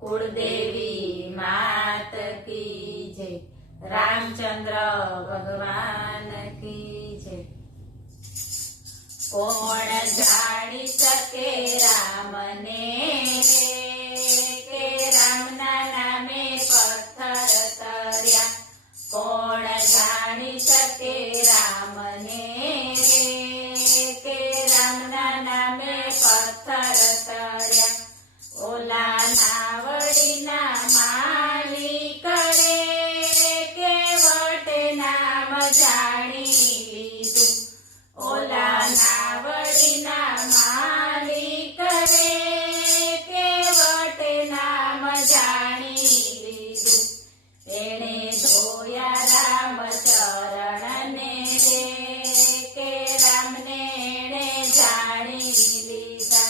कुलदेवी मात की जय। रामचंद्र भगवान की जय। कोण जाणी सके राम ने के रामना नामे पत्थर तर्या। कोण जाणी सके राम ने के रामना नामे पत्थर तर्या। ओला नावडीना मालिक रे केवटे नाम जाणी लीधु। ओला नावडीना मालिक रे केवटे नाम जाणी लीधु। तेणे धोया राम चरण ने रे के रामने एणे जाणी लीधा।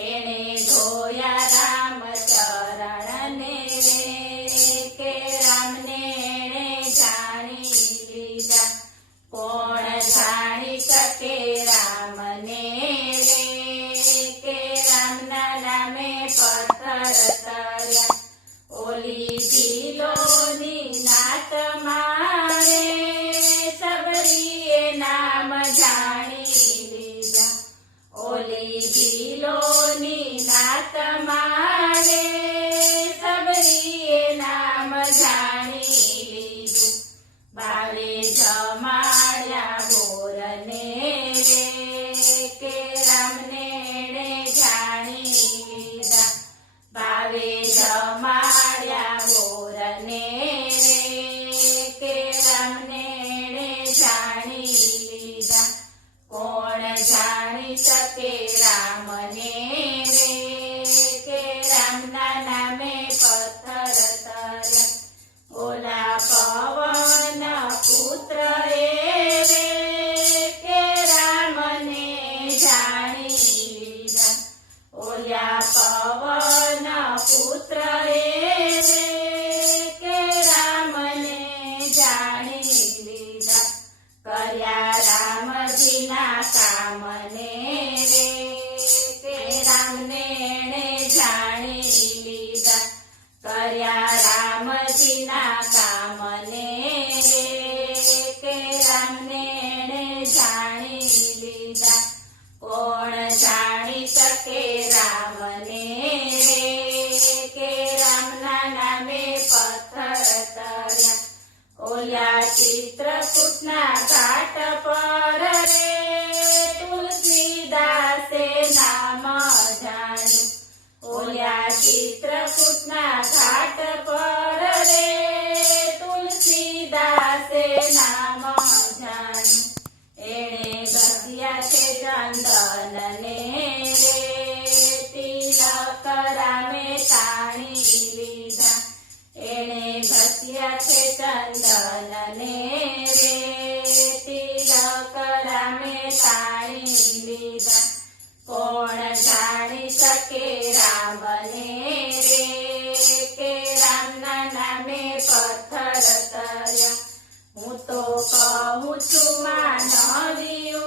एणे धोया राम चरण ने रे के रामने एणे जाणी लीधा। कोण जाणी सके राम ने रे के रामना नामे पत्थर तर्या। ओली भीलोनी नात मारे सबरीए नाम जाणी लीधा। ओली भीलोनी नात मारे सबरीए नाम जाणी लीधु। बावे जमाड्या मोरने रे के रामने एणे जाणी लीधा। बावे जमाड्या मोरने रे के रामने एणे जाणी लीधा। कोण जाणी सके राम ने रे के रामना नामे पत्थर तर्या। ओला पवन पुत्र रे के रामने जाणी लीधा। ओल्या पवन पुत्र रे के रामने जाणी लीधा। कर्या रामजीना काम ने रे के रामने एणे जाणी लीधा। कर्या रामजीना काम ने रे के रामने एणे जाणी लीधा। कोण जाणी सके राम ने रे के रामना नामे पत्थर तर्या। ओल्या चित्रकूटना घाट पर रे तुलसीदासे नाम जाण्यु। ओल्या चित्रकूटना घाट पर रे तुलसीदासे नाम जाण्यु। एणे घस्या छे चंदन ने रे तिलक रामे ताणी लीधा। एणे घस्या छे चंदन ने रे तिलक रामे ताणी लीधा। कोण जाणी सके राम ने रे के रामना नामे पत्थर तर्या। हूँ तो कहूँ छू मानवीयु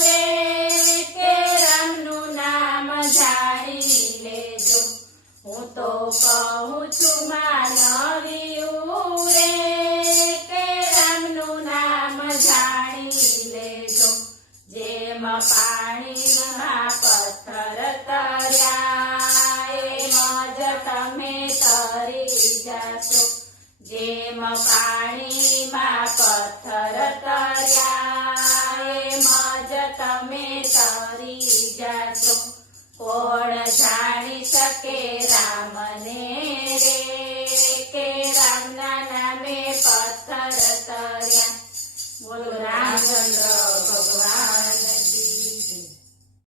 रे के रामनु नाम जाणी लेजो। हूँ तो कहूँ छू मानवीयु रे के रामनु नाम जाणी लेजो। जेम पाणीमां पत्थर तर्या एम ज तमे तरी जाशो। जेम पाणीमां पत्थर तर्या एम ज तमे तरी जाशो। कोण जाणी सके राम ने रे के रामना नामे पत्थर तर्या। बोलो रामचंद्र